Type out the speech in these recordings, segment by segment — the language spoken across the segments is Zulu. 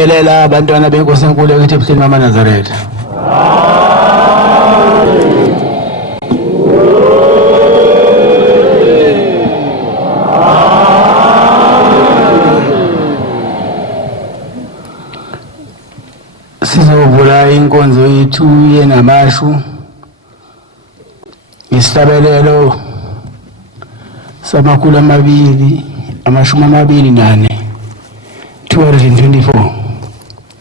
Elela abantwana benkosi enkulu yakithi ebuhleni bamaNazaretha. Sizovula inkonzo yethu yenamashu isihlabelelo samakhulu amashumi amabili nane 224.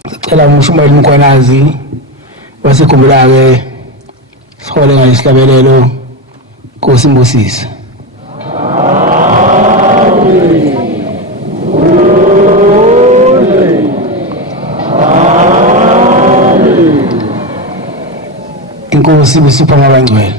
Sicela uMshumayeli Mkhwanazi waseKhumbula-ke sihole ngesihlabelelo Nkosi Mbusise. Inkosi bisipha ngabangcwele.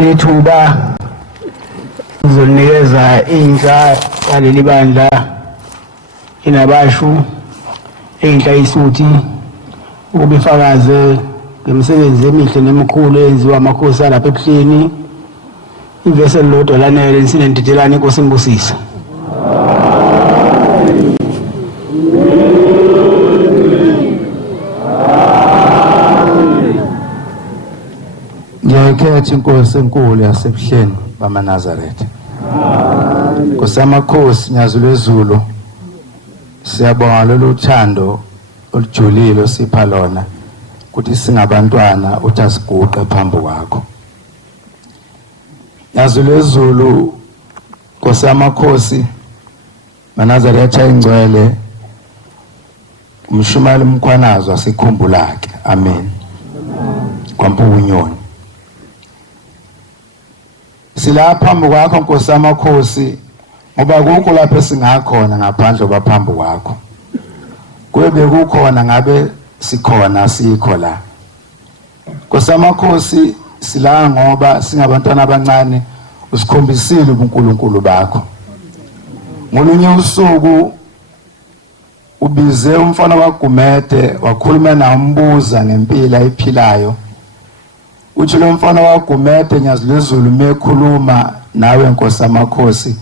Lithuba uzonikeza inhla yaleli bandla inabashu enhla isuthi ukuba ifakaze ngemisebenzi emihle nemikhulu eyenziwa amakhosi alapha ebuhleni. Ivesi elilodwa lanele sinendidelane Nkosi Mbusise. Ngiyakhetha inkosi enkulu yasebuhleni bamaNazaretha. Nkosi yamakhosi Nyazulwezulu, siyabonga lolu thando olujulile osipha lona ukuthi singabantwana uthi asiguqe phambi kwakho. Nyazulwezulu, Nkosi yamakhosi maNazaretha ingcwele, uMshumayeli Mkhwanazi waseKhumbula-ke. Amen. Kwampunyoni sila phambi kwakho Nkosi yamakhosi ngoba kukho lapho esingakhona ngaphandle kwaphambi kwakho. Kube kukhona ngabe sikhona sikho la. Nkosi yamakhosi sila ngoba singabantwana abancane usikhombisile ubuNkulunkulu bakho. Ngolunye usuku ubize umfana waGumede wakhuluma naye umbuza ngempilo ayiphilayo. Uthi lo mfana waGumede Nyazulwezulu mekhuluma nawe Nkosi yamakhosi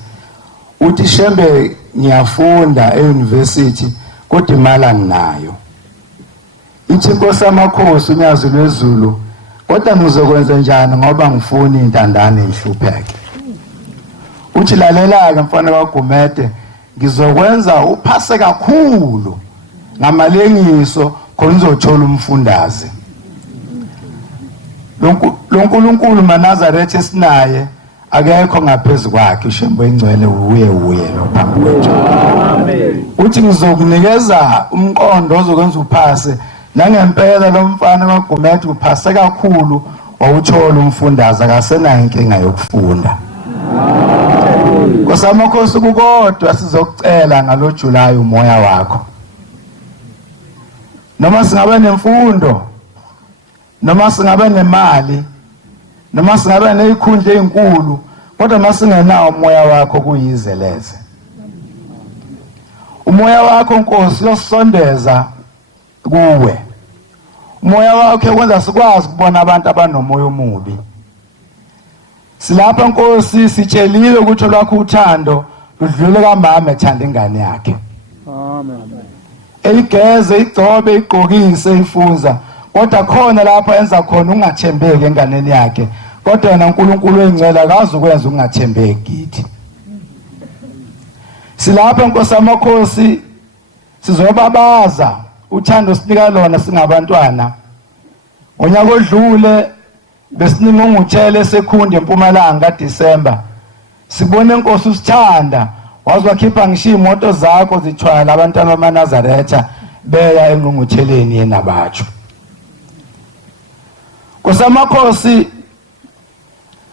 uthi shembe ngiyafunda euniversity kodwa imali anginayo. Ithi Nkosi yamakhosi uNyazulwezulu kodwa ngizokwenza njani ngoba ngifuna intandane ihlupheke. Uthi lalela-ke mfana waGumede ngizokwenza uphase kakhulu ngamalengiso khona uzothola umfundaze. Lo Nkulunkulu maNazaretha esinaye akekho ngaphezulu kwakhe ushembo engcwele uye lo phambi kwethu. Amen. Uthi ngizokunikeza umqondo ozokwenza uphase nangempela lo mfana waGumede uphase kakhulu wawuthola umfundaze akasenayo inkinga yokufunda. Amen. Nkosi yamakhosi kukodwa sizokucela ngalo July umoya wakho. Noma singabe nemfundo, noma singabe nemali, noma singabe nezikhundla ezinkulu, kodwa masingenawo umoya wakho kuyizeleze. Umoya wakho Nkosi uyosondeza kuwe. Umoya wakho ukwenza sikwazi ukubona abantu abanomoya omubi. Silapha Nkosi sitsheliwe ukuthi lwakho uthando ludlule kamama ethanda ingane yakhe. Amen. Eyigeze, igcobe, igqokise, ifunza. Kodwa khona lapha enza khona ungathembeki enganeni yakhe. Kodwa yena uNkulunkulu engcwele akazi ukwenza ungathembeki kithi. Silapha Nkosi yamakhosi sizobabaza uthando sinika lona singabantwana. Ngonyaka odlule besininga ungutshele esekhunda eMpumalanga kaDisemba. Sibone Nkosi usithanda wazi wakhipha ngisho imoto zakho zithwala abantwana bamaNazaretha beya engqungutheleni yenabatshu. Nkosi yamakhosi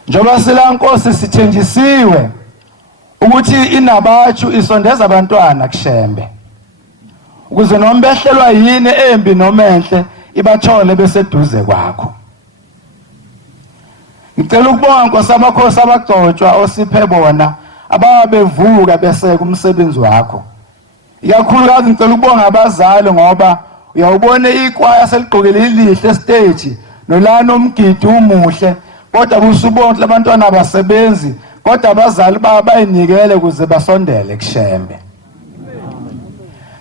njoba sila Nkosi sithenjisiwe ukuthi inabatshu isondeza abantwana kushembe. Ukuze noma behlelwa yini embi noma enhle ibathole beseduze kwakho. Ngicela ukubonga Nkosi yamakhosi abagcotshwa osiphe bona ababevuka beseka umsebenzi wakho. ikakhulukazi ngicela ukubonga abazali ngoba uyawubona ikwaya seligqokele ilihle stage nolana omgidi umuhle kodwa kusubonke labantwana abasebenzi kodwa abazali bayinikele ukuze basondele kushembe.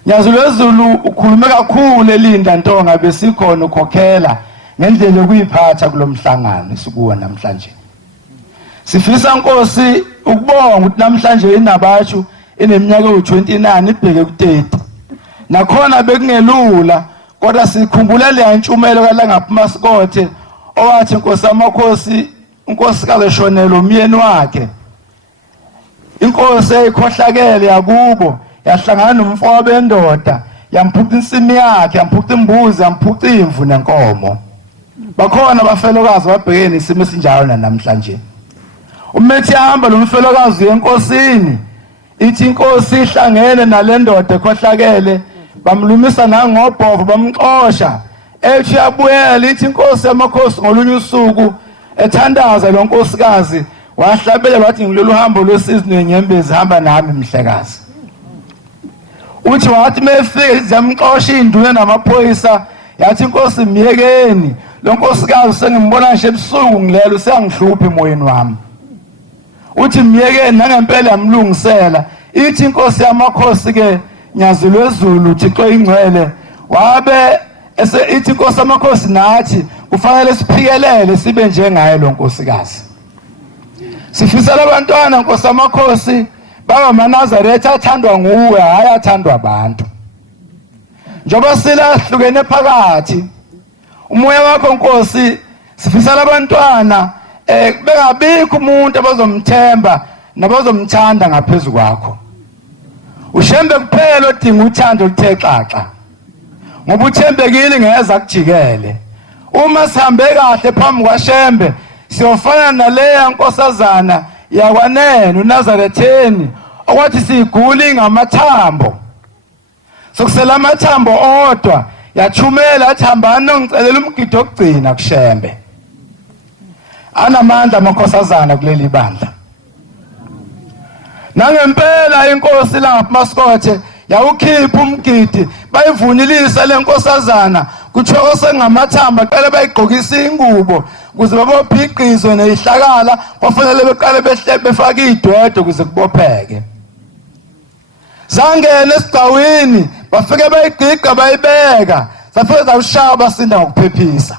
Nyazulwezulu ukhulume kakhulu elinda Ntonga besikhona ukhokhela ngendlela yokuyiphatha kulomhlangano sikuwa namhlanje. Sifisa Nkosi ukubonga ukuthi namhlanje inabatshu eneminyaka u29 ibheke ku30. Nakhona bekungelula kodwa sikhumbula le ntshumayelo kaLangaphumasikothe owathi Nkosi amakhosi unkosikazi eshonela umyeni wakhe. Inkosi eyikhohlakele yakubo yahlangana nomfowabo endoda yamphuca insimi yakhe yamphuca imbuzi yamphuca imvu nenkomo. Bakhona abafelokazi babhekene isimo esinjalo namhlanje. Umethi hamba lo mfelokazi enkosini ithi inkosi ihlangene nalendoda ekhohlakele bamlumisa nangobhovo bamxosha ethi yabuyela ithi inkosi yamakhosi ngolunye usuku ethandaza lo nkosikazi wahlabela wathi ngilolu hambo lwesizwe nenyembezi hamba nami mhlekazi. Uthi wathi mefike zamxosha induna namaphoyisa yathi inkosi miyekeni lo nkosikazi sengimbona nje ebusuku ngilela usengihlupha emoyeni wami. Uthi miyekeni nangempela yamlungisela ithi inkosi yamakhosi ke Nyazulwezulu Thixo ingcwele wabe ithi inkosi yamakhosi nathi kufanele siphikelele sibe njengaye lo nkosikazi. Sifisa labantwana Nkosi yamakhosi baba maNazaretha athandwa nguwe hayi athandwa abantu. Njoba silahlukene phakathi umoya wakho Nkosi sifisa labantwana bengabikho umuntu abazomthemba nabazomthanda ngaphezulu kwakho. Ushembe kuphela odinga uthando luthe xaxa. Ngoba uthembekile ngeza kujikele. Uma sihambe kahle phambi kwaShembe siyofana naleya nkosazana yakwanene uNazaretheni okwathi siguli ngamathambo. Sokusela amathambo odwa yathumela athambana ngicelela umgido ogcina kuShembe. Anamandla amakhosazana kuleli bandla. Nangempela inkosi Langaphumasikothe yawukhipha umgidi bayivunilisa lenkosazana kuthiwa sengamathamba qale bayigqokisa ingubo ukuze babophiqizwe neyihlakala kwafanele beqale befake idwedwe ukuze kubopheke. Zangena esigcawini bafike bayigiqa bayibeka zafike zawushaya basinda ngokuphephisa.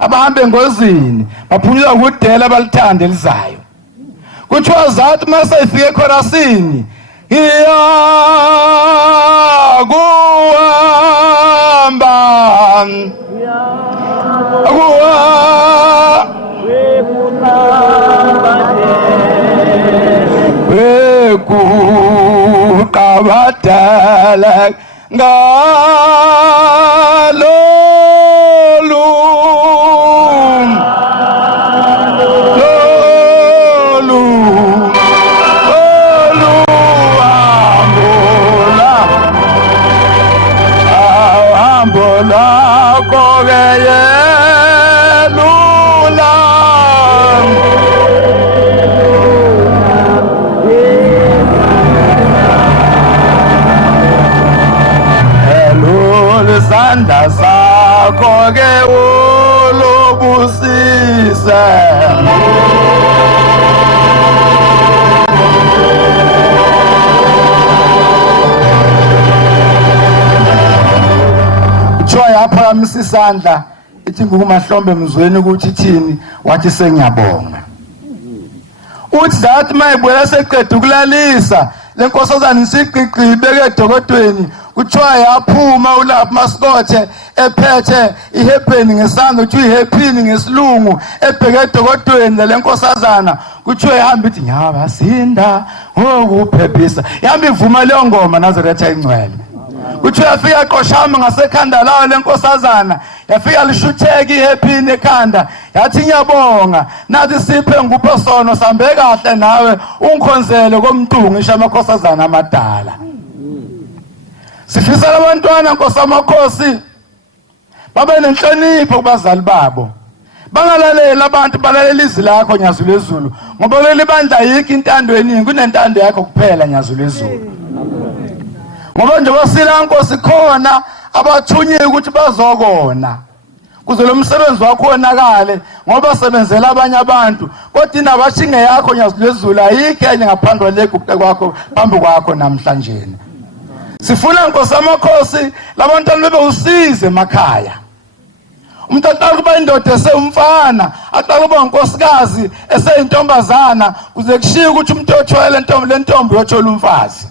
Abahamba engozini baphunyelwa ukudela balithande lizayo. Kuthiwa zathi mase ifike ekhorasini iya kuhamba wekuqabadala ngalolu Sanda sakho ke ulobusise Uthiwa yaphakamisa isandla ithi ngumahlombe mzweni ukuthi ithini wathi sengiyabonga. Uthi zathi mayibuya seqeda ukulalisa lenkosazana isiqiqi ibeke edokodweni kuthiwa yaphuma uLangaphumasikothe ephethe ihepeni ngesandla uthi ihepini ngesilungu ebheke edokodweni lenkosazana kuthiwa ihamba ithi nyaba sinda ngokuphephisa yami ivuma leyo ngoma Nazaretha ingcwele. Kuthiwa yafika aqoshama ngasekhanda lawo lenkosazana yafika lishutheka ihepini ekhanda yathi ngiyabonga nathi siphe ngupho sono sambe kahle nawe ungikhonzele komntungu isha amakhosazana amadala. Sifisa labantwana Nkosi yamakhosi babe nenhlonipho kubazali babo. Bangalaleli abantu balalela izwi lakho Nyazulwezulu ngoba leli bandla yikho intando eningi kunentando yakho kuphela Nyazulwezulu. ngoba njengoba silankosi khona abathunyiwe ukuthi bazokona kuze lo msebenzi wakho wonakale ngoba sebenzela abanye abantu kodwa inabashinge yakho nyazulezulu ayikho enye ngaphandle leguqe kwakho phambi kwakho namhlanje. Sifuna Nkosi amakhosi labantwana bebe usize emakhaya. Umuntu aqala kuba indoda esewumfana, aqala kuba unkosikazi eseyintombazana kuze kushiye ukuthi umuntu othwele le ntombi yothola umfazi.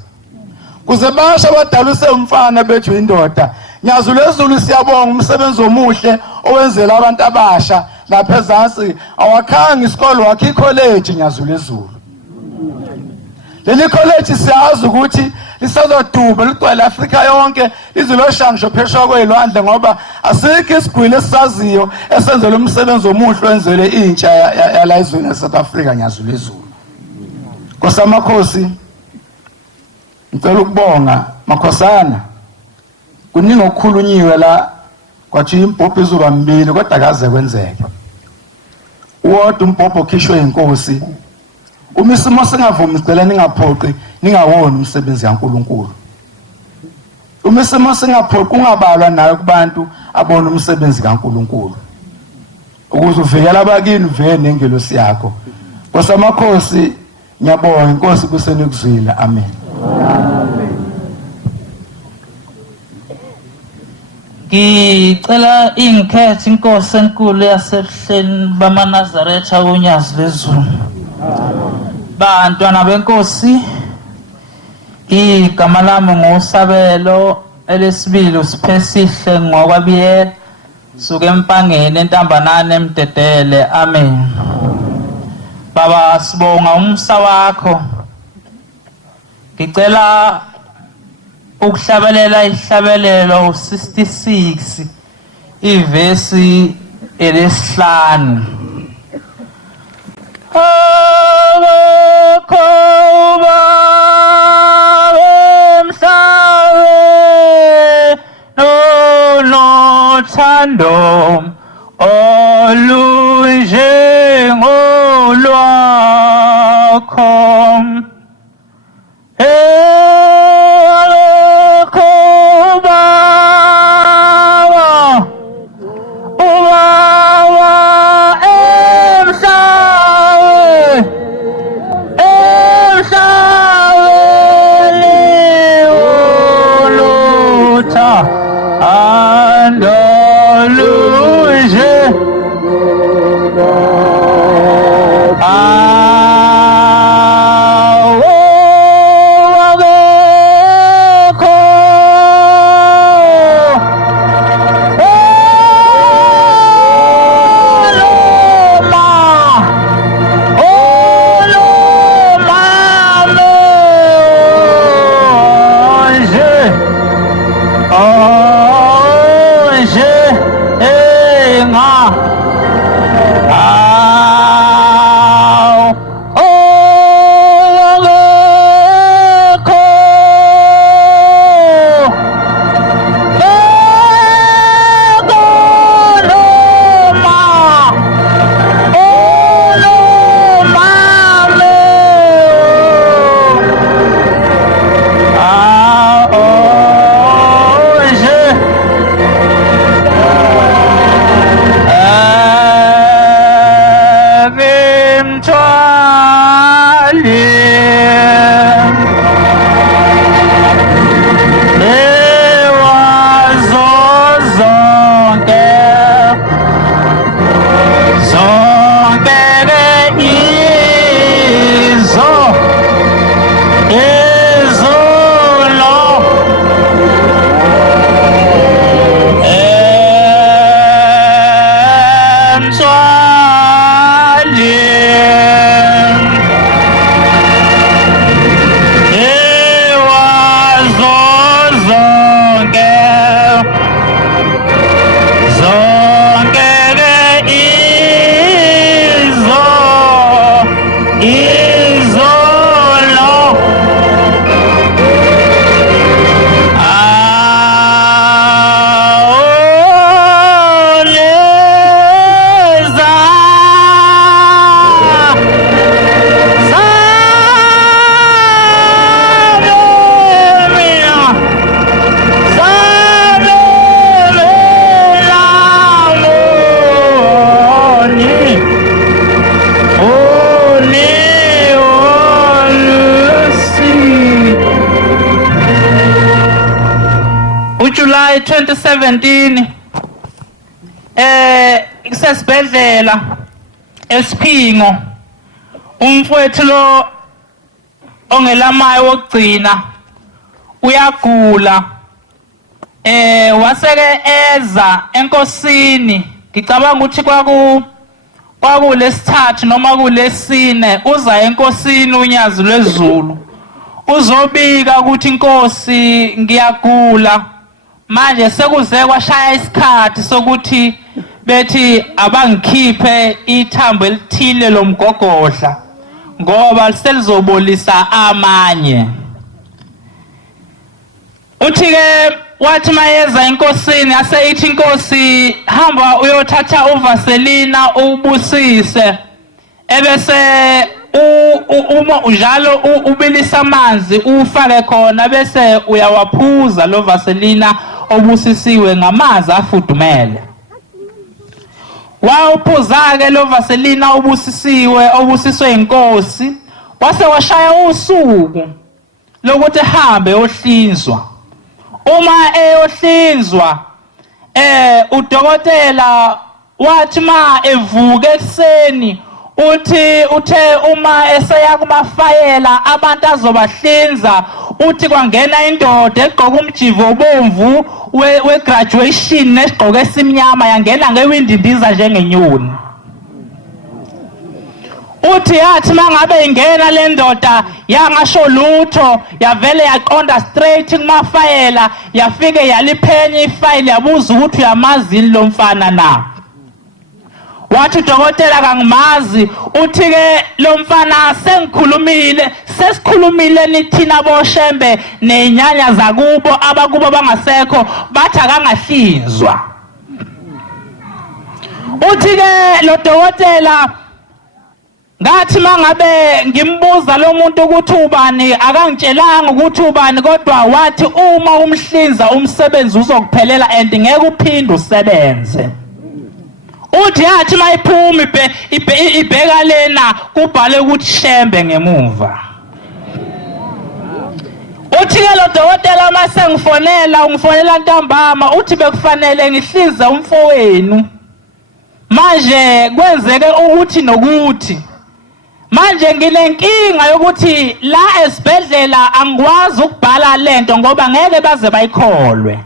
Kuze basha abadala usewumfana bethu indoda. Nyazulezulu siyabonga umsebenzi omuhle owenzela abantu abasha lapha ezansi awakhanga isikole wakhe icollege Nyazulezulu. Leli college siyazi ukuthi lisazoduba ligcwele Afrika yonke iziloshangisho phesheya kwezilwandle ngoba asikho isigwili esisaziyo esenzela umsebenzi omuhle wenzele intsha yala ezweni eSouth Africa Nyazulezulu. Nkosi amakhosi ngicela ukubonga makhosana kuningi okukhulunyiwe la kwathi impopho izoba mbili kodwa kaze kwenzeke. Uwodwa umpopho okhishwe inkosi uma isimo singavumi sicela ningaphoqi ningawoni umsebenzi kaNkuluNkulu. Uma isimo singaphoqi ungabalwa nayo kubantu abona umsebenzi kaNkuluNkulu ukuze uvikela abakini uvele nengelosi yakho. Nkosi amakhosi ngiyabonga inkosi kusenekuzwile. Amen. Ngicela ingikhethe inkosi enkulu yasebuhleni bamaNazaretha kuNyazulezulu. Bantwana benkosi, igama lami ngusabelo elesibili uSiphesihle ngokwabiyela suke empangeni entambanane emdedele. Amen. Baba sibonga umsa wakho. Ngicela ukuhlabelela ihlabelelo 66 ivesi elesihlanu. Thando olunjengolwakho July 2017 sesibhedlela eSiphingo umfowethu lo ongelamayo wokugcina uyagula waseke eza enkosini ngicabanga ukuthi kwakulesithathu noma kulesine uza enkosini unyazi lwezulu uzobika ukuthi inkosi ngiyagula manje sekuze kwashaya isikhathi sokuthi bethi abangikhiphe ithambo elithile lomgogodla ngoba selizobolisa amanye. Uthi ke wathi mayeza enkosini aseyithi inkosi hamba uyothatha uvaselina ubusise ebese uma njalo ubilisa amanzi ufake khona bese uyawaphuza lo vaselina obusisiwe ngamanzi afudumele. Wawuphuza ke lo vaselina obusiswe inkosi wase washaya usuku lokuthi hambe ohlinzwa. Uma eyohlinzwa udokotela wathi ma evuke ekseni uthe uma eseya kumafayela abantu azobahlinza uthi kwangena indoda egqoka umjivo obomvu we-graduation nesigqoko esimnyama yangena ngewindindiza njengenyoni. Uthi yathi mangabe ingena le ndoda yangasho lutho yavele yaqonda straight kumafayela yafike yaliphenya ifayili yabuza ukuthi uyamazini lo mfana na. Wathi udokotela kangimazi uthi ke lo mfana sesikhulumile nithina boshembe nenyanya zakubo abakubo bangasekho bathi akangahlinzwa. Uthi ke lo dokotela ngathi mangabe ngimbuza lo muntu ukuthi ubani akangitshelanga ukuthi ubani kodwa wathi uma umhlinza umsebenzi uzokuphelela and ngeke uphinde usebenze. Uthi yathi mayiphuma ibheka lena kubhale ukuthi shembe ngemuva. Uthi ke lo dokotela mase ungifonela ntambama uthi bekufanele ngihlinze umfowenu manje kwenzeke ukuthi nokuthi manje nginenkinga yokuthi la esibhedlela angikwazi ukubhala lento ngoba ngeke baze bayikholwe.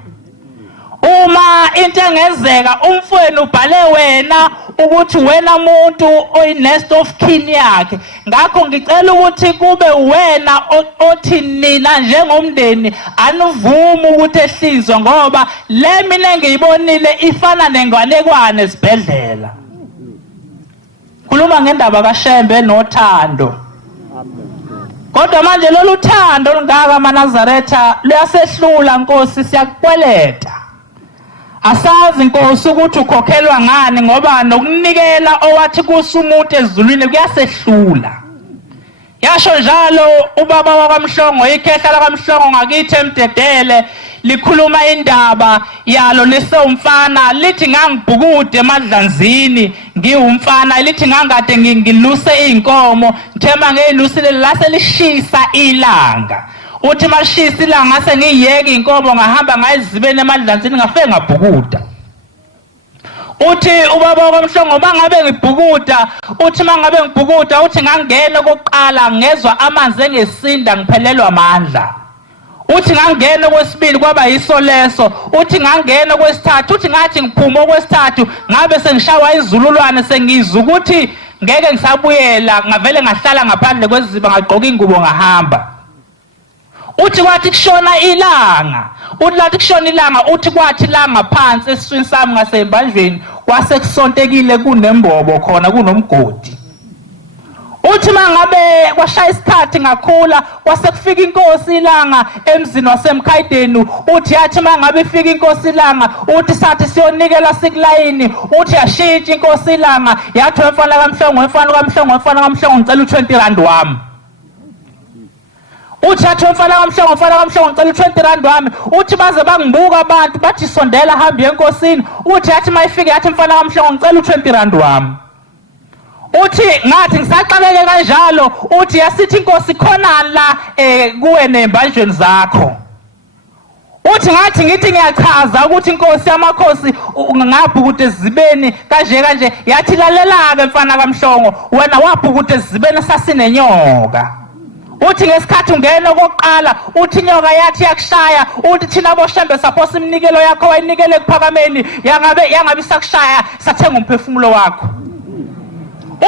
Uma into engenzeka umfowenu ubhale wena ukuthi wena umuntu oyinext of kin yakhe ngakho ngicela ukuthi kube wena othi nina njengomndeni anuvuma ukuthi ehlinzwe ngoba le mina engiyibonile ifana nengwanekwane esibhedlela. Khuluma ngendaba kaShembe nothando. Kodwa manje lolu thando olungaka maNazaretha luyasehlula Nkosi siyakukweleta. Asazi Nkosi ukuthi ukhokhelwa ngani ngoba nokunikela owathi kusumuntu ezulwini kuyasehlula. Yasho njalo ubaba wakwaMhlongo ikhehla lakaMhlongo ngakithi eMdedele likhuluma indaba yalo lisewumfana lithi ngangibhukude emadlanzini ngiwumfana lithi ngangade ngiluse inkomo thema ngeyilusile lase lishisa ilanga. Uthi mashisa ilanga ngase ngiyeke inkomo ngahamba ngayizibene emadlanzini ngafike ngabhukuda. Uthi ubaba wakwaMhlongo bangabe ngibhukuda uthi mangabe ngibhukuda uthi ngangena kokuqala ngezwa amanzi engesinda ngiphelelwa amandla. Uthi ngangena kwesibili kwaba yiso leso uthi ngangena kwesithathu uthi ngathi ngiphuma kwesithathu ngabe sengishawa izululwane sengizwa ukuthi ngeke ngisabuyela ngavele ngahlala ngaphandle kweziba ngagqoka ingubo ngahamba. Uthi kwathi kushona ilanga uthi lathi kushona ilanga uthi kwathi la ngaphansi esiswini sami ngasembandleni kwase kusontekile kunembobo khona kunomgodi. Uthi mangabe kwashaya isikhathi ngakhula kwase kufika inkosi ilanga emzini waseMkhayideni uthi yathi mangabe ifika inkosi ilanga uthi sathi siyonikela sikulayini uthi yashintsha inkosi ilanga yathi wemfana kaMhlongo ngicela u20 rand wami. Uthi athi mfana kaMhlongo ngicela u20 wami uthi baze bangibuka abantu bathi sondela hamba enkosini uthi athi mayifike yathi mfana kaMhlongo ngicela u20 wami. Uthi ngathi ngisaxabeke kanjalo uthi yasithi inkosi khona la kuwe nembanjweni zakho. Uthi ukuthi ngathi ngithi ngiyachaza ukuthi inkosi yamakhosi ngabhukude ezibeni kanje yathi lalela-ke mfana kaMhlongo wena wabhukude ezibeni sasinenyoka. Uthi ngesikhathi ungena okokuqala uthi inyoka yathi yakushaya uthi thina boshembe saphosa iminikelo yakho wayinikele kuPhakameni yangabe sakushaya sathenga umphefumulo wakho.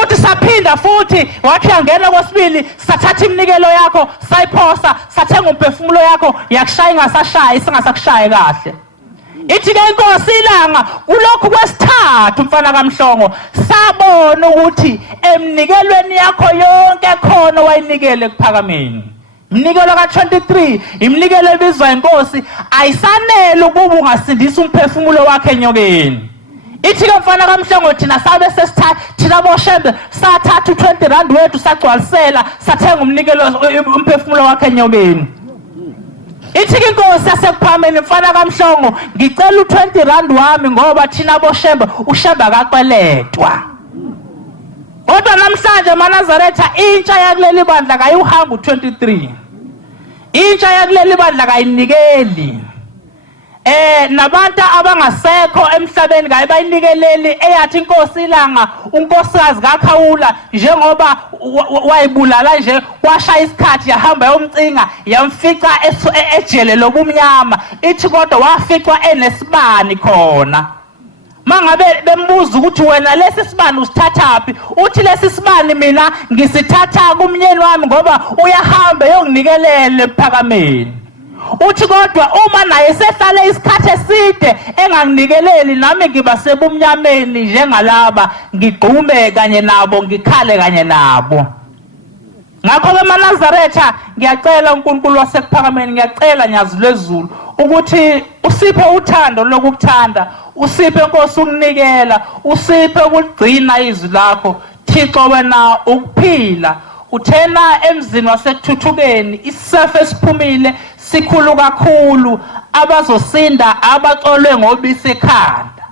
Uthi saphinda futhi wathi yangena kwesibili sathatha iminikelo yakho sayiphosa sathenga umphefumulo yakho yakushaya ingasashaya isingasakushaye kahle. Ithi ke inkosi ilanga kulokhu kwesithathu mfana kaMhlongo sabona ukuthi emnikelweni yakho yonke khona wayinikele kuPhakameni. Iminikelo ka23 iminikelo ebizwa inkosi ayisanele ukuba ungasindisa umphefumulo wakhe enyokeni. Ithi ke mfana kaMhlongo thina sabe sesithatha thina boshembe sathatha u20 wethu sagcwalisela sathenga umphefumulo wakhe enyokeni. Ithi ke inkosi yasekuPhakameni mfana kaMhlongo ngicela u20 wami ngoba thina boshembe ushembe akaqeletwa. Kodwa namhlanje maNazaretha intsha yakuleli bandla kayiuhamba u23. Intsha yakuleli bandla kayinikeli. Nabantu abangasekho emhlabeni kayibayinikeleli eyathi inkosi ilanga unkosikazi kaKhawula njengoba wayibulala nje kwashaya isikhathi yahamba yomcinga yamfica ejele lobumnyama. Ithi kodwa waficwa enesibani khona. Mangabe bembuza ukuthi wena lesi sibani usithathaphi uthi lesi sibani mina ngisithatha kumnyeni wami ngoba uyahamba yonginikelele ePhakameni. Uthi kodwa uma naye sehlale isikhathi eside enganginikeleli nami ngiba sebumnyameni njengalaba ngigqume kanye nabo ngikhale kanye nabo. Ngakho ke maNazaretha ngiyacela uNkulunkulu wasekuPhakameni ngiyacela nyazi lwezulu ukuthi usiphe uthando lokukuthanda usiphe inkosi ukunikela usiphe ukugcina izwi lakho Thixo wena ukuphila uthena emzini wasethuthukeni isifo esiphumile sikhulu kakhulu abazosinda abacolwe ngobisi ekhanda.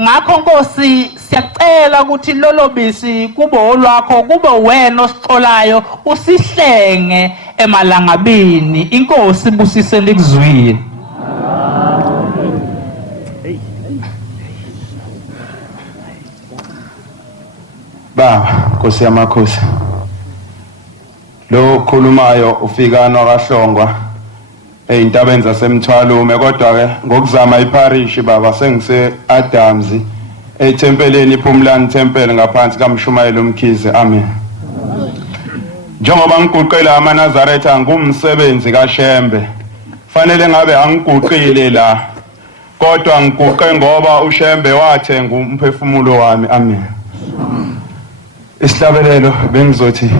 Ngakho Nkosi siyacela ukuthi lolo bisi kube olwakho kube wena osicolayo usihlenge emalangabini. Inkosi busise likuzwile. Baba Nkosi yamakhosi lo khulumayo ufika nokaHlongwa eintabeni zasemthwalume kodwa ke ngokuzama iparish baba sengise Adams ethempeleni iPhumlani Temple ngaphansi kaMshumayeli uMkhize. Amen. Njengoba ngiguqela amaNazaretha ngumsebenzi kaShembe fanele ngabe angiguqile la kodwa ngiguqe ngoba uShembe wathenga umphefumulo wami. Amen. Isihlabelelo bengizothi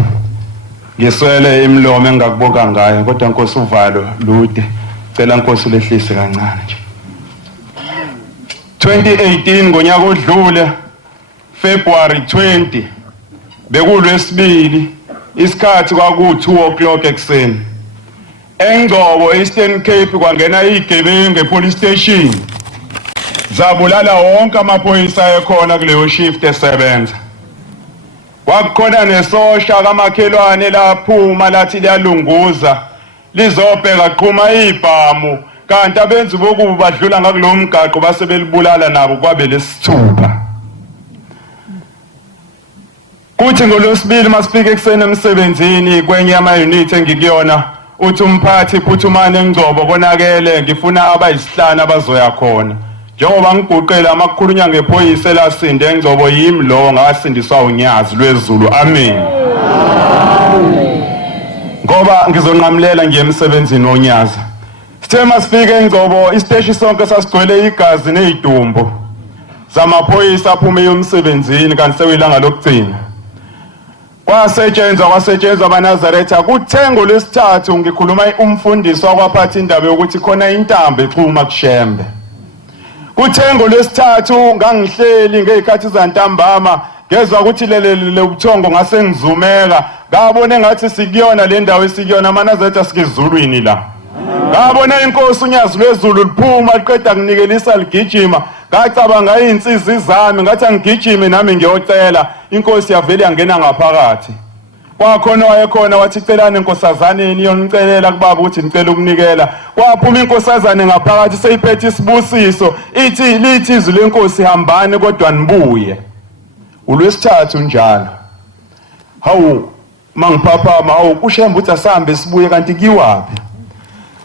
ngiswele imlomo engakuboka ngayo kodwa Nkosi uvalo lude cela Nkosi ulehlise kancane nje. 2018 ngonyaka odlule February 20 bekulwesibili isikhathi kwaku2:00 ekseni eNgcobo Eastern Cape kwangena igebengu epolice station zabulala wonke amaphoyisa ekhona kuleyo shift esebenza. Kwakukhona nesosha kamakhelwane laphuma lathi liyalunguza lizobheka qhuma ibhamu kanti abenzi bokuba badlula ngakulo mgaqo base belibulala nabo kwabe lesithupha. Kuthi ngolosibili masifike ekseni emsebenzini kwenye ama-unit engikuyona uthi umphathi phuthumane eNgcobo konakele ngifuna abayisihlanu abazoya khona. Njengoba ngiguqela amakhulunywa ngephoyisa elasinda eNgcobo yimi lo ngasindiswa unyazi lwezulu. Amen. Ngoba ngizonqamulela nje emsebenzini onyaza. Sithe masifike eNgcobo isiteshi sonke sasigcwele igazi nezidumbu zamaphoyisa aphume emsebenzini kanti sewilanga lokugcina. Kwasetshenzwa amaNazaretha kuthengo lesithathu ngikhuluma umfundisi wakwaphatha indaba yokuthi khona intambo exhuma kuShembe. Kuthengo lesithathu ngangihleli ngezikhathi zantambama ngezwe ukuthi lele ubuthongo ngase ngizumeka ngabona ngathi sikuyona le ndawo esikuyona amaNazaretha sikizulwini la. Ngabona inkosi unyazi lwezulu liphuma liqeda kunikelisa ligijima ngacabanga izinsizwa zami ngathi angigijime nami ngiyocela inkosi yavele yangena ngaphakathi. kwakhona wayekhona wathi celani enkosazaneni iyonicelela kubaba ukuthi nicela ukunikela kwaphuma inkosazane ngaphakathi seyiphethe isibusiso lithi izwi lenkosi hambani kodwa nibuye uLwesithathu njalo hawu mangiphaphama hawu kushemba ukuthi asambe sibuye kanti kiwaphi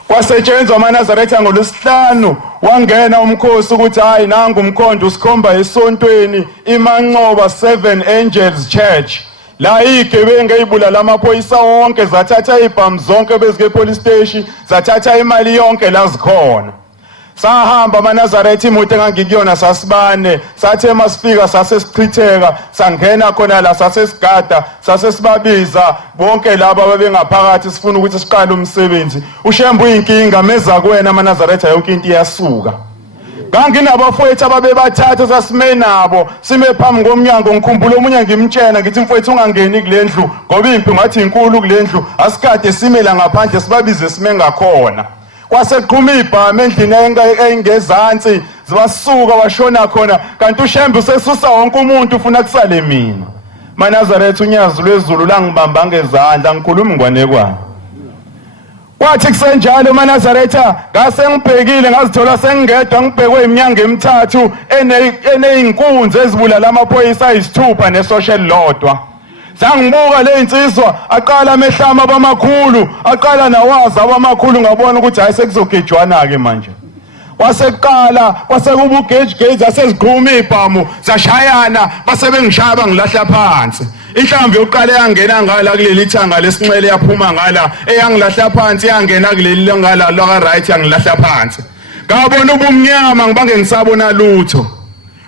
kwasetshenzwa amaNazaretha ngoLwesihlanu wangena umkhosi ukuthi hayi nangu umkhondo usikhomba esontweni imancoba 7 Angels Church la igebengu eyibulala amaphoyisa wonke zathatha ibhamu zonke bezike police station zathatha imali yonke lazikhona sahamba amaNazaretha imoto engangikuyona sasibane sathe masifika sasesichitheka sangena khona la sasesigada sasesibabiza bonke laba babengaphakathi sifuna ukuthi siqale umsebenzi ushembu inkinga meza kuwena amaNazaretha yonke into iyasuka nganginabafowethu ababebathatha sasimene nabo sime phambi komnyango ngikhumbula omunye ngimtshena ngithi mfowethu ungangeni kulendlu ngoba impi ngathi inkulu kulendlu asikade simela ngaphandle sibabize sime ngakhona kwaseqhuma ibhamu endlini engezansi zibasuka washona khona kanti ushembe usesusa wonke umuntu ufuna kusale mina maNazaretha unyazi lwezulu langibamba ngezandla ngikhuluma ngwanekwane kwathi kusenjalo amaNazaretha ngase ngibhekile ngazithola sengingedwa ngibhekwe iminyango emithathu eneyinkunzi ezibulala amaphoyisa ayisithupha nesocial lodwa sangibuka le insizwa aqala amehlama abamakhulu aqala nawazi abamakhulu ngabona ukuthi hayi sekuzogejwana ke manje kwaseqala kwasekuba ugage aseziqhuma ibhamu zashayana basebengishaya bangilahla phansi inhlamvu yokuqala yangena ngala kuleli thanga lesinxele yaphuma ngala eyangilahla phansi yangena kuleli ngala la right yangilahla phansi ngabona ubumnyama ngibange ngisabona lutho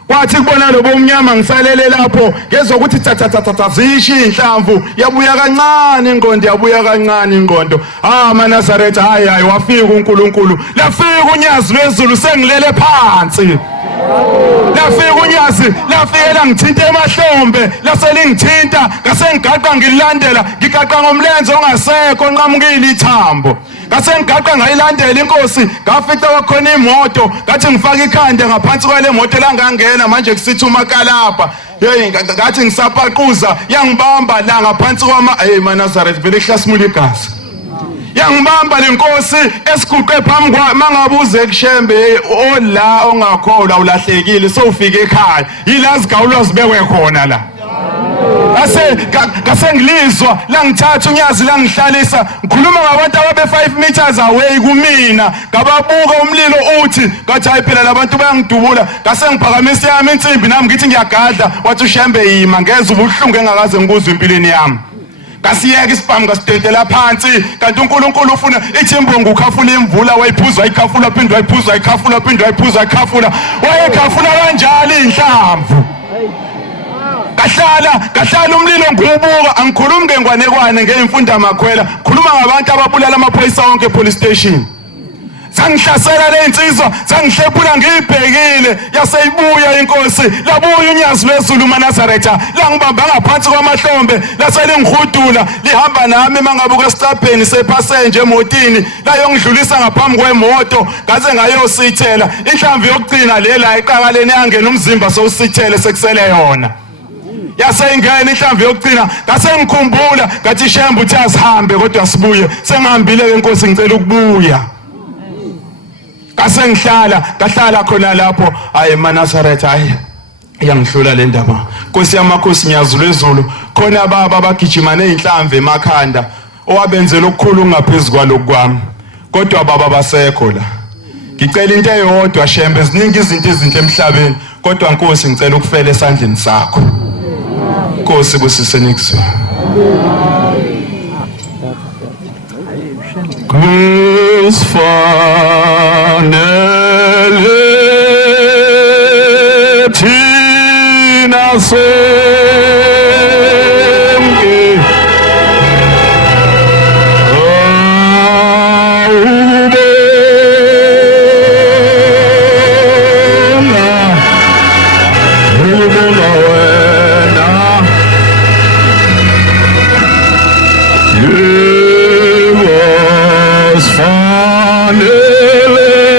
kwathi kubona lobo umnyama ngisalele lapho ngezokuthi thatha zishi inhlamvu yabuya kancane ingqondo yabuya kancane ingqondo amaNazaretha hayi wafika uNkulunkulu lafika unyazi lwezulu sengilele phansi lafika unyazi lafika ngithinta emahlombe laselingithinta ngasengigaqa ngilandela ngigaqa ngomlenze ongasekho nqamukile ithambo ngasengigaqa ngayilandela inkosi ngafica wakhona imoto ngathi ngifaka ikhanda ngaphansi kwale moto langangena manje kusithi umakalapha hey ngathi ngisapaquza yangibamba la ngaphansi kwama maNazaretha vele hlasimula igazi yangibamba lenkosi esiguqe phambi kwa mangabuze kushembe ola ongakholwa ulahlekile sowufika ekhaya yilazi gawulo zibekwe khona la ngilizwa langithatha unyazi langihlalisa ngikhuluma ngabantu ababe 5 meters away kumina ngababuka umlilo uthi ngathi hayi phela labantu bayangidubula ngasengiphakamisa yami insimbi nami ngithi ngiyagadla wathi ushembe yima ngeze ubuhlungu engakaze ngibuzwe empilweni yami ngasiyeka isibhamu ngasidedela phansi kanti uNkulunkulu ufuna ithi imbongo ukhafula imvula wayiphuza wayikhafula phindwa wayiphuza wayikhafula phindwa wayiphuza wayikhafula wayekhafula kanjalo inhlamvu kahlala umlilo ngibuka angikhulumi ngengwanekwane ngeimfunda makhwela khuluma ngabantu ababulala amaphoyisa wonke police station sangihlasela lensizwa sangihlephula ngibhekile yaseyibuya inkosi labuya unyazi lwezulu maNazaretha langibamba ngaphansi kwamahlombe laselingihudula lihamba nami mangabuka esitapheni sepassenger emotini la yongidlulisa ngaphambi kwemoto ngaze ngayosithela inhlamvu yokugcina lela eqakaleni yangena umzimba sowusithele sekusele yona yasengena inhlamvu yokugcina ngasengikhumbula ngathi shembe uthi asihambe kodwa sibuye sengihambile ke inkosi ngicela ukubuya ngahlala khona lapho hayi maNazaretha hayi yangihlula le ndaba Nkosi yamakhosi nyazi lwezulu khona baba bagijima nezinhlamvu emakhanda owabenzela okukhulu ungaphezulu kwalokwami kodwa baba basekho la ngicela into eyodwa shembe ziningi izinto ezinhle emhlabeni kodwa Nkosi ngicela ukufela esandleni sakho Nkosi busisenikuzwe Kusfanele tina semke Kusfanele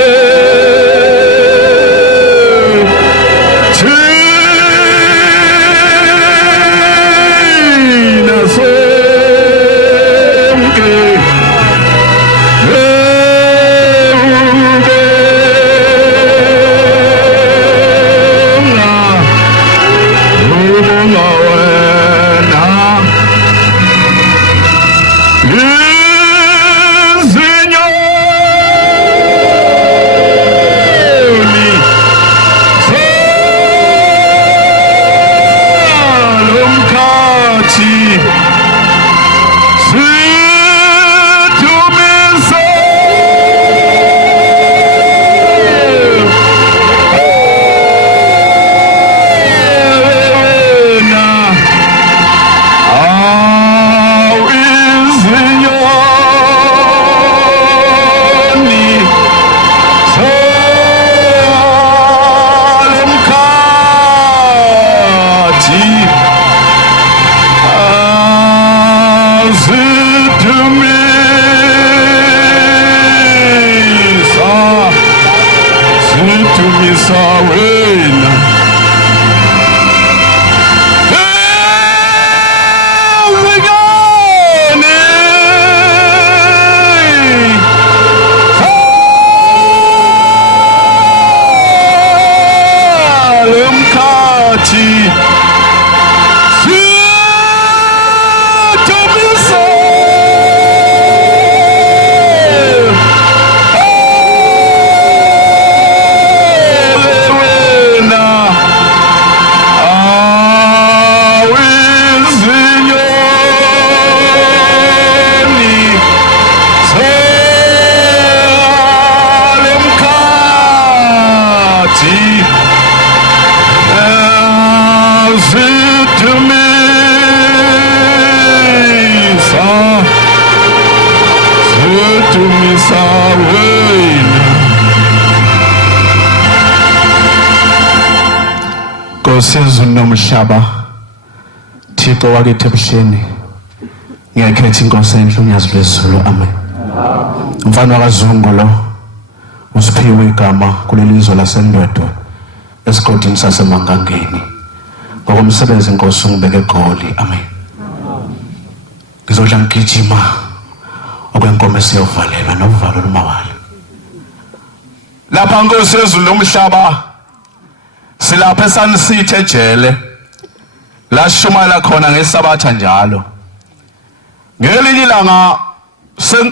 siyathumisa wena Ngosizwe nomhlaba Thixo wakithi ebuhleni ngiyakhetha inkosi enhlunyazi lwezulu amen. Mfana kaZungu lo usiphiwe igama kuleli izwe laseNdwedwe esigodini saseMangangeni ngokomsebenzi inkosi ngibeke eGoli amen. Ngizodla ngigijima okwenkomo esiyovalela novalo lumawala lapha nkosi yezulu nomhlaba silapha eSunCity ejele la shumala khona ngesabatha njalo ngelinye ilanga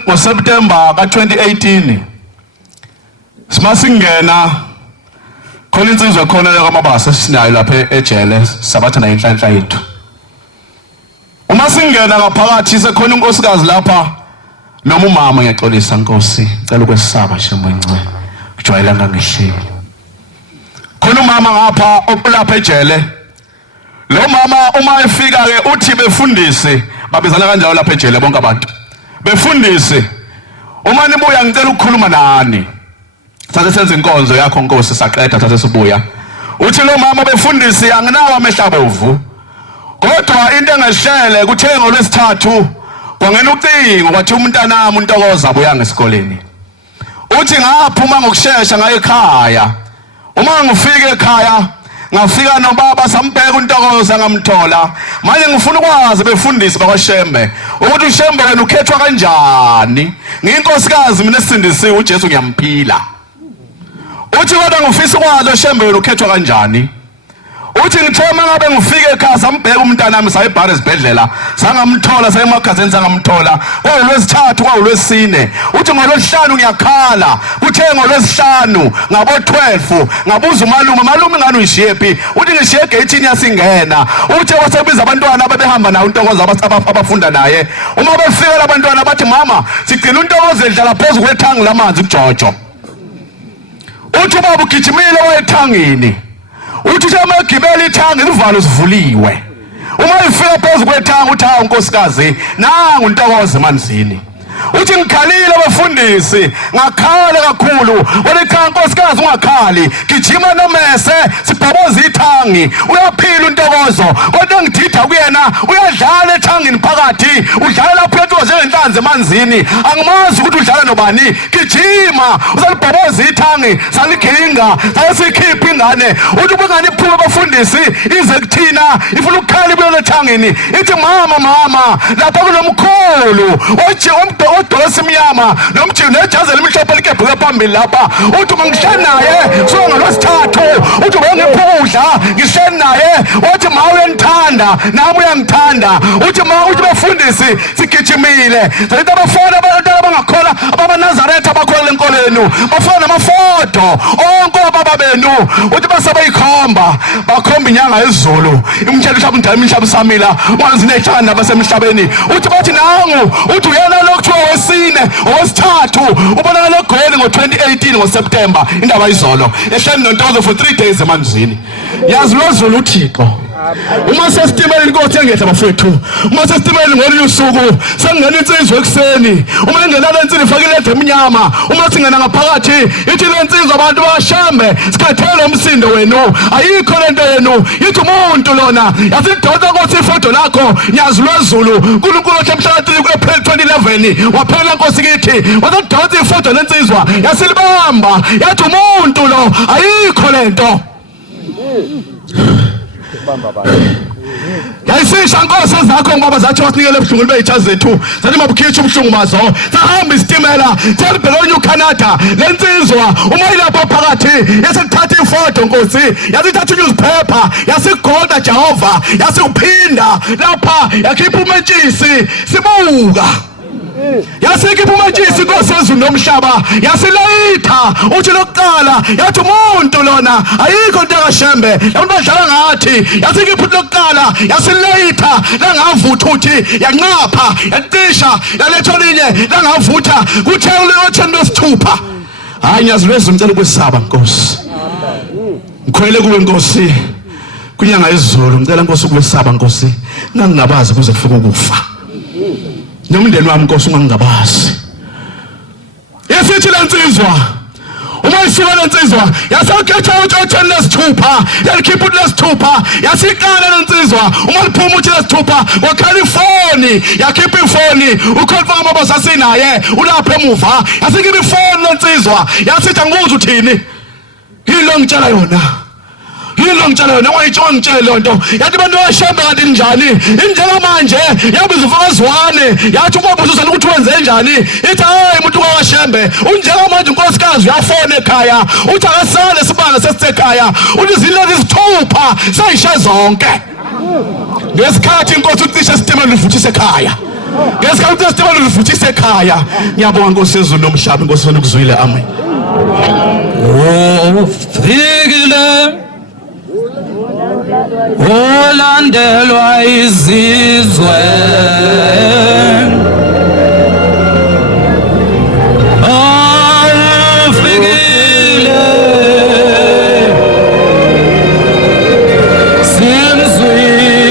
ngoSeptember ka2018 simasingena khona insizwa khona yakamabasa sinayo lapha ejele sabatha na inhlanhla yethu uma singena ngaphakathi sekhona unkosikazi lapha noma umama ngiyaxolisa nkosi cela ukwesaba shemwence kujwayelanga ngihleli khona umama ngapha opulapha ejele lo mama uma efika ke uthi befundise babizana kanjalo lapha ejele bonke abantu befundise uma nibuya ngicela ukukhuluma nani sathe senze inkonzo yakho nkosi saqeda sathe sibuya uthi lo mama befundise anginawo amehlabovu kodwa into engeshele kuthe ngolwesithathu kwangena ucingo kwathi umntanami uNtokoza abuya ngesikoleni uthi ngaphuma ngokusheshsha ngaye ekhaya uma ngifike ekhaya ngafika nobaba sambheka uNtokoza ngamthola manje ngifuna ukwazi befundisi bakwaShembe ukuthi uShembe wena ukhethwa kanjani ngiyinkosikazi mina esindisiwe uJesu ngiyamphila uthi kodwa ngifisa ukwazi uShembe wena ukhethwa kanjani uthi ngithema ngabe ngifike ekhaya sambheka umntanami sayibhara esibhedlela sangamthola sayemagazini sangamthola kwalolwesithathu kwalolwesine uthi ngolwesihlanu ngiyakhala kuthe ngolwesihlanu ngabo 12 ngabuza malume ngani uyishephi uthi ngishiye egate yasingena uthi wasebiza abantwana abebehamba nawo uNtokoza abafunda naye uma befika labantwana bathi mama sigcina uNtokoza edlala phezulu kwethangi lamanzi kuJojo uthi baba ugijimile wayethangini uthi uma egibela ithangi livalo sivuliwe uma ifika phezulu kwethangi uthi hawu nkosikazi nangu uNtokoza emanzini uthi ngikhalile abafundisi ngakhala kakhulu wena cha nkosikazi ungakhali gijima nomese sibhoboza ithangi uyaphila uNtokozo kodwa ngidida kuyena uyadlala ethangini phakathi udlala lapho uNtokozo ngenhlanzi emanzini angimazi ukuthi udlala nobani gijima usalibhoboza ithangi saliginga sayisikhipha ingane uthi bengani iphuma abafundisi ize kuthina ifuna ukukhala ibuyele ethangini ithi mama lapha kunomkhulu odolose imnyama nomjini nejazi elimhlophe elikebhuke phambili lapha uthi mangihleli naye so ngolwesithathu uthi bengiphuza ngihleli naye uthi ma uyanithanda nami uyangithanda uthi bafundisi sigijimile sayithi abafana abantwana abangakhola abaNazaretha abakhola enkolweni bafana namafoto onke ababa benu uthi basebayikhomba bakhomba inyanga yezulu imtshela uhlaba indala imhlaba samila wanzi nethanda basemhlabeni uthi bathi nangu uthi uyena lokuthiwa wesine owesithathu ubonakala eGoli ngo2018 ngoSeptember indaba izolo ehleli noNtokozo for 3 days emanzini yazi lozulu uThixo uma sesitimela inkosi engehla bafethu uma sesitimela ngolunye usuku sengena insizwa ekseni uma ingena lensini ifakile emnyama uma singena ngaphakathi ithi lensizwa abantu bashembe sikhathele umsindo wenu ayikho lento yenu yithi umuntu lona yasidonsa nkosi ifoto lakho nyazi lwezulu uNkulunkulu oshemhlakathi kuApril 2011 waphela nkosi kithi wasidonsa ifoto lensizwa yasilibamba yathi umuntu lo ayikho lento yayisisha nkosi zakho ngoba zathi wasinikele ebuhlungu beyitha zethu sathi mabukhitsha ubuhlungu mazo sahamba isitimela selibheka onye uCanada lensizwa uma ilapha phakathi yasekuthatha ifoto nkosi yasithatha newspaper yasigoda Jehova yasikuphinda lapha yakhipha umentshisi sibuka yasikipha umentshisi inkosi yezulu nomhlaba yasilayitha uthi lokuqala yathi umuntu lona ayikho into akashembe abantu badlala ngathi yasikipha lokuqala yasilayitha langavutha uthi yanqapha yacisha yaletha linye langavutha kuthe uLotheni wesithupha hayi nyazilweza ngicela ukwesaba nkosi ngikhwele kuwe nkosi kunyanga izulu ngicela nkosi ukwesaba nkosi ngangingabazi kuze kufike ukufa nomndeni wami nkosi ungangabazi yesithi lensizwa uma isuka lensizwa yasakhetha uLotheni lesithupha yalikhipha lesithupha yasikala lensizwa uma liphuma uthi lesithupha wakhala ifoni yakhipha ifoni ukhuluma amabasa sinaye ulapha emuva yasikipha ifoni lensizwa yasithi angibuza uthini yilo ngitshela yona yilo ngitshela yona wayitshona ngitshela lonto yathi abantu bashembe kanti njani indlela manje yabiza ufakazwane yathi ubabuza uzana ukuthi wenze njani ithi hayi umuntu kwashembe unjela manje unkosikazi uyafona ekhaya uthi akasale sibanga sesisekhaya uthi izilelo izithupha sayishe zonke ngesikhathi inkosi ucishe isitimela livuthise ekhaya ngesikhathi isitimela livuthise ekhaya ngiyabonga nkosi yezulu nomhlaba inkosi wena ukuzwile amen ufikile olandelwa izizwe ufikile simzwile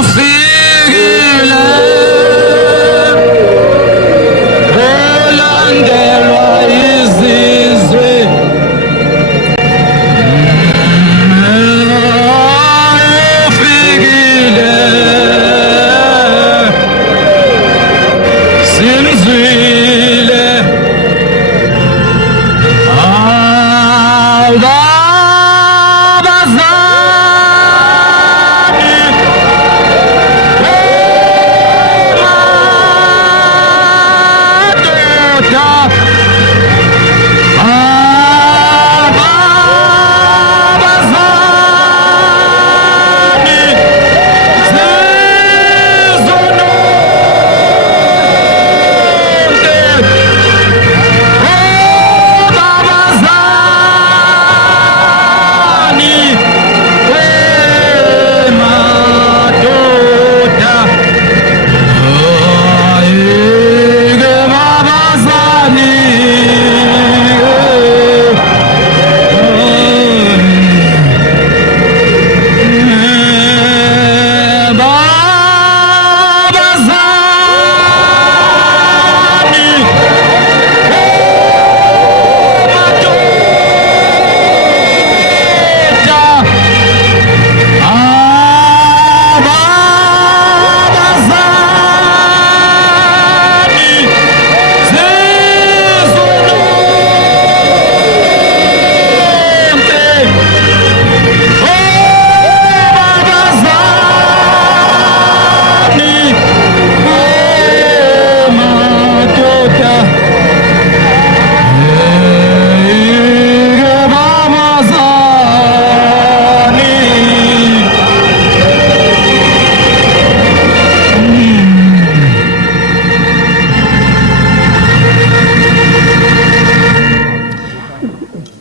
ufikile olandelwa izizwe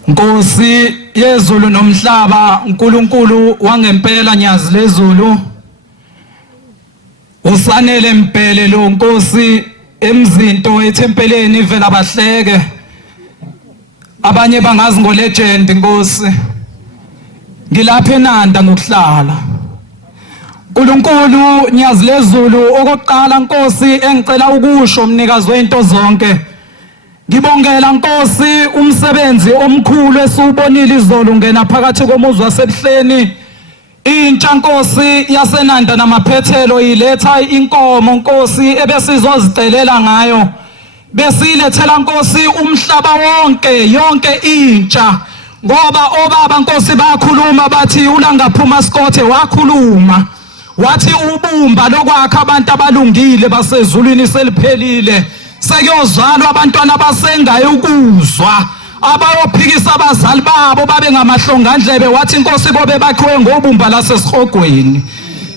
Nkosi yezulu nomhlaba uNkulunkulu wangempela nyazi lezulu usanele mpele lo Nkosi emzinto ethempeleni vela bahleke abanye bangazi ngolegend Nkosi. Ngilapha eNanda ngokuhlala. uNkulunkulu Nyazi lezulu okokuqala Nkosi engicela ukusho umnikazi wento zonke. Ngibongela Nkosi umsebenzi omkhulu esubonile izolo ngena phakathi komuzi wasebuhleni. Intsha Nkosi yaseNanda namaphethelo iletha inkomo Nkosi ebesizozicelela ngayo. Besilethela Nkosi umhlaba wonke yonke intsha. Ngoba obaba Nkosi bakhuluma bathi ulangaphuma Skothe wakhuluma. Wathi ubumba lokwakha abantu abalungile basezulwini seliphelile. Sekuyozalwa abantwana basengayo ukuzwa. Abayophikisa abazali babo babe ngamahlongandlebe wathi Nkosi bobe bakhiwe ngobumba lasesihogweni.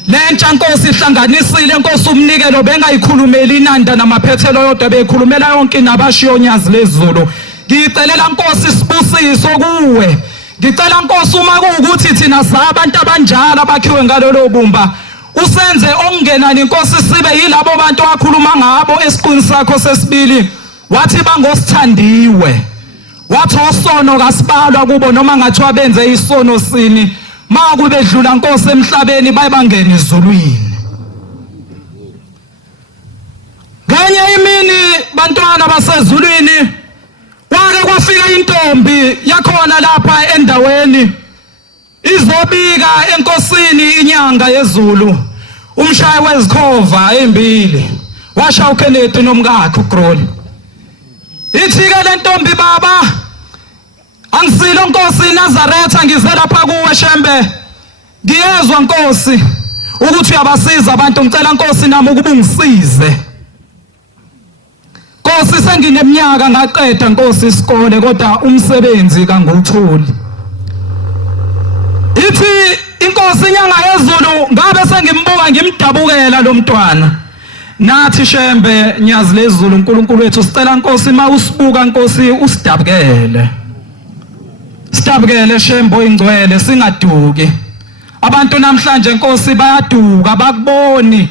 Lentsha Nkosi ihlanganisile Nkosi umnikelo bengayikhulumeli iNanda namaphethelo yodwa beyikhulumela yonke nabashiyo Nyazi lezulu. Ngicelela Nkosi sibusiso kuwe. Ngicela Nkosi uma kuukuthi thina sabantu abanjalo abakhiwe ngalelo bumba usenze okungenani Nkosi sibe yilabo bantu akhuluma ngabo esiqini sakho sesibili. Wathi bangosithandiwe. Wathi osono kasibalwa kubo noma ngathiwa benze isono sini. Makube dlula Nkosi emhlabeni bayibangene ezulwini. Nganye imini bantwana basezulwini kwake kwafika intombi yakhona lapha endaweni izobika enkosini inyanga yezulu. Umshayi wezikhova ezimbili washa uKenneth nomkakhe uGroli. Ithi-ke le ntombi baba angisilo Nkosi Nazaretha ngize lapha kuwe Shembe. Ngiyezwa Nkosi ukuthi uyabasiza abantu ngicela Nkosi nami ukuba ungisize. Nkosi sengineminyaka ngaqeda Nkosi isikole kodwa umsebenzi kangiwutholi. Ithi inkosi inyanga yezulu ngabe sengimbuka ngimdabukela lo mntwana. Nathi Shembe Nyazi lezulu uNkulunkulu wethu sicela Nkosi mawusibuka Nkosi usidabukele. Sidabukele Shembe oyingcwele singaduki. Abantu namhlanje Nkosi bayaduka bakuboni.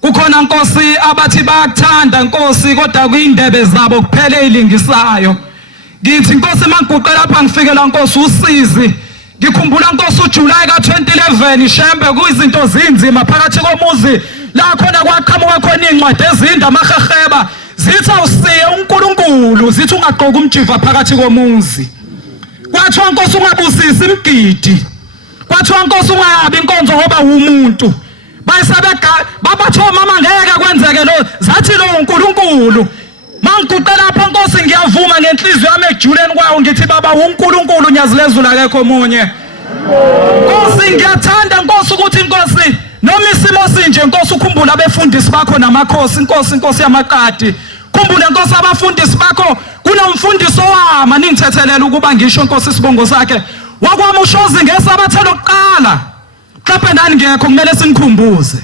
Kukhona Nkosi abathi bayakuthanda Nkosi kodwa kuyindebe zabo kuphela ezilingisayo. Ngithi Nkosi mangiguqe lapha ngifikela Nkosi usizi. Ngikhumbula Nkosi uJuly ka2011 Shembe kuyizinto zinzima phakathi komuzi la khona kwaqhamuka khona incwadi ezinde amaheheba zithi awusiye uNkulunkulu zithi ungaqoka umjiva phakathi komuzi. Kwathiwa Nkosi ungabusisi imgidi. Kwathiwa Nkosi ungayabi inkonzo ngoba umuntu. Bayisabeka babatho mama ngeke kwenzeke lo zathi lo uNkulunkulu. Mangiguqe lapha Nkosi ngiyavuma ngenhliziyo yami ejuleni kwawo ngithi baba uNkulunkulu Nyazi lezulu akekho omunye. Nkosi ngiyathanda Nkosi ukuthi Nkosi noma isimo sinje Nkosi ukhumbula abefundisi bakho namakhosi Nkosi yamaqadi. Khumbula Nkosi abafundisi bakho kunomfundisi owama ningithethelele ukuba ngisho Nkosi isibongo sakhe. Wakwami uShozi ngesabatha lokuqala. Mhlawumbe nani ngekho kumele sinikhumbuze.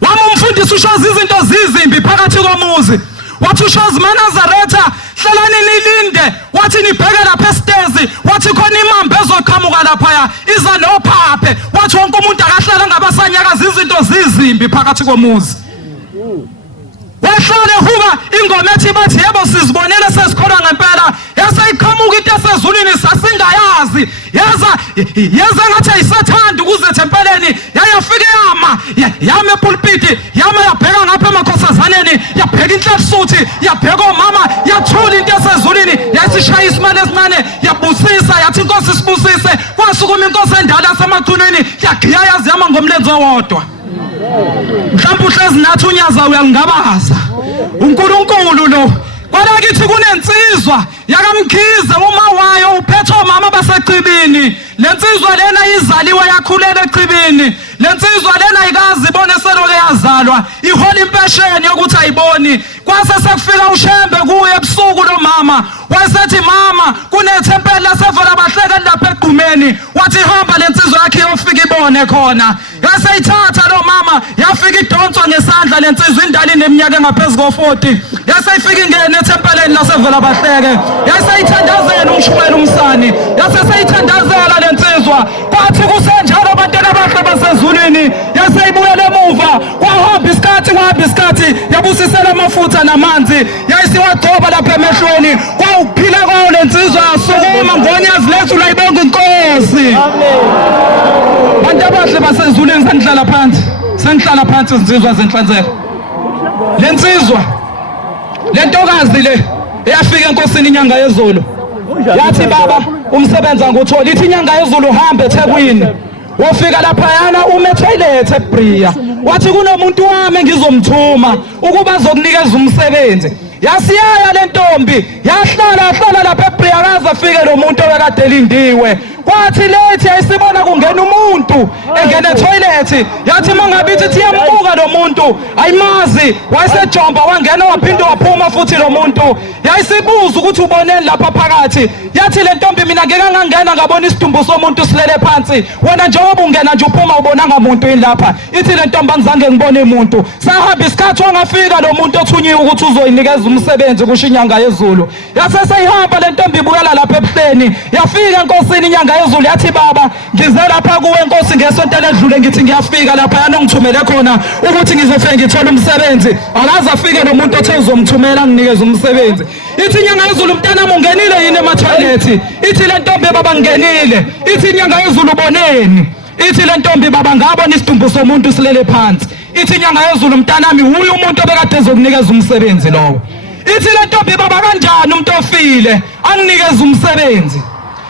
Wami umfundisi uShozi izinto zizimbi phakathi komuzi. Wathi uShozi maNazaretha hlalani nilinde. Wathi nibheke lapha estezi. Wathi khona imambe ezoqhamuka lapha iza nophaphe. Wathi wonke umuntu akahlala ngabasanyakaza izinto zizimbi phakathi komuzi. Wehlale huba ingoma ethi bathi yebo sizibonele sesikholwa ngempela yaseyiqhamuka into esezulwini sasingayazi yaza ngathi ayisathanda ukuze tempeleni yayafika yama epulpiti yama yabheka ngapha emakhosazaneni yabheka inhlansuthi yabheka omama yathula into esezulwini yasishaya isimane esincane yabusisa yathi Nkosi sibusise kwasukuma inkosi endala yasemachunweni yagiya yazi yama ngomlenze owodwa. Mhlawumbe uhlezi nathi unyaza uyangabaza uNkulunkulu lo kwala kithi kunensizwa yakamkhize uma wayo uphethe omama basecibini. Lensizwa lena izaliwe yakhulela ecibini. Lensizwa lena ayikazi ibone seloke yazalwa ihola impesheni yokuthi ayiboni. Kwase sekufika uShembe kuye ebusuku lo mama wayesethi mama kunethempeli lasevela bahleke lapha egqumeni. Wathi hamba lensizwa yakhe yofika ibone khona. Yaseyithatha lo mama yafika idonswa ngesandla lensizwa indala ineminyaka engaphezulu ko40. Yaseyifika ingene ethempeleni lasevela bahleke. Yaseyithandazela umshumela umsani. Yaseyithandazela lensizwa. Kwathi kusenjalo abantwana abahle basezulwini yaseyibuyela emuva kwahamba isikhathi kwathi kwahamba isikhathi yabusisela amafutha namanzi yayisiwagcoba lapha emehlweni kwawukuphila kwawo lensizwa sukuma ngonyazi lethu layibonga inkosi bantu abahle basezulwini sengihlala phansi izinsizwa zenhlanzeko lensizwa lentokazi le eyafika enkosini inyanga yezulu yathi baba umsebenzi anguthola ithi inyanga yezulu uhambe eThekwini wofika laphayana ume-toilet eBria wathi kunomuntu wami engizomthuma ukuba azokunikeza umsebenzi yasiyaya le ntombi yahlala lapha eBria kaze afike lo muntu obekade elindiwe kwathi lethi yayisibona kungena umuntu engena etoilet yathi mangabithi thiyambuka lo muntu ayimazi wayesejomba wangena waphinda waphuma futhi lo muntu yayisibuza ukuthi uboneni lapha phakathi yathi le ntombi mina ngeke ngangena ngabona isidumbu somuntu silele phansi wena njengoba ungena nje uphuma ubonanga muntu yini lapha ithi le ntombi angizange ngibone umuntu sahamba isikhathi wangafika lo muntu othunyiwe ukuthi uzoyinikeza umsebenzi kusho inyanga yezulu yaseseyihamba le ntombi ibukela lapha ebuhleni yafika enkosini inyanga yezulu yathi baba ngize lapha kuwe Nkosi ngesonto eledlule ngithi ngiyafika lapha yana ngithumele khona ukuthi ngizofike ngithola umsebenzi akaze afike lo muntu othe uzomthumela anginikeze umsebenzi ithi inyanga yezulu mntanami ungenile yini ema-toilet ithi le ntombi baba ngenile ithi inyanga yezulu boneni ithi le ntombi baba ngabona isidumbu somuntu silele phansi ithi inyanga yezulu mntanami huye umuntu obekade ezokunikeza umsebenzi lowo ithi le ntombi baba kanjani umuntu ofile anginikeze umsebenzi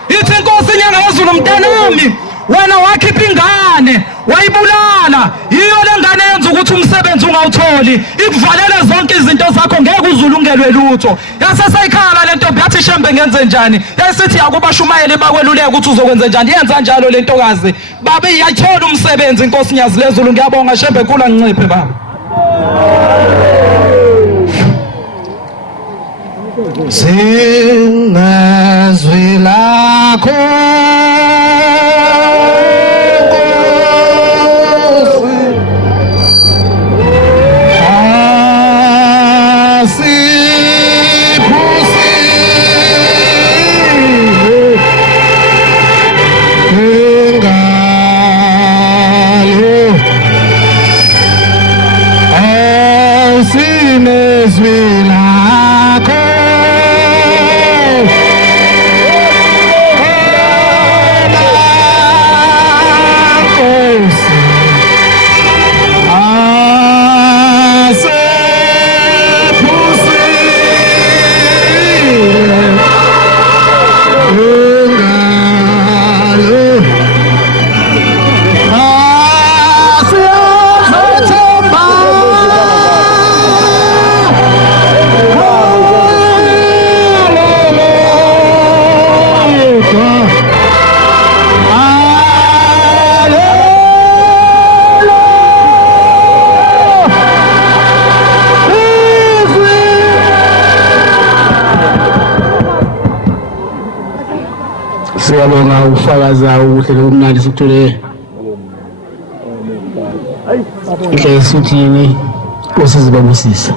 ithi inkosi inyanga yezulu mntanami wena wakhipha ingane wayibulala yiyo le ngane yenza ukuthi umsebenzi ungawutholi ikuvalele zonke izinto zakho ngeke uzulungelwe lutho yasesayikhala le ntombi yathi shembe ngenze njani yayisithi yakubashumayeli bakweluleka ukuthi uzokwenza njani yenza njalo le ntokazi baba iyathola umsebenzi inkosi nyazi lezulu ngiyabonga shembe kula nginciphe baba Singazwi lakho siyabonga ukufakaza ubuhle obumnandi sikuthole inhle esuthini Nkosi zibabusisa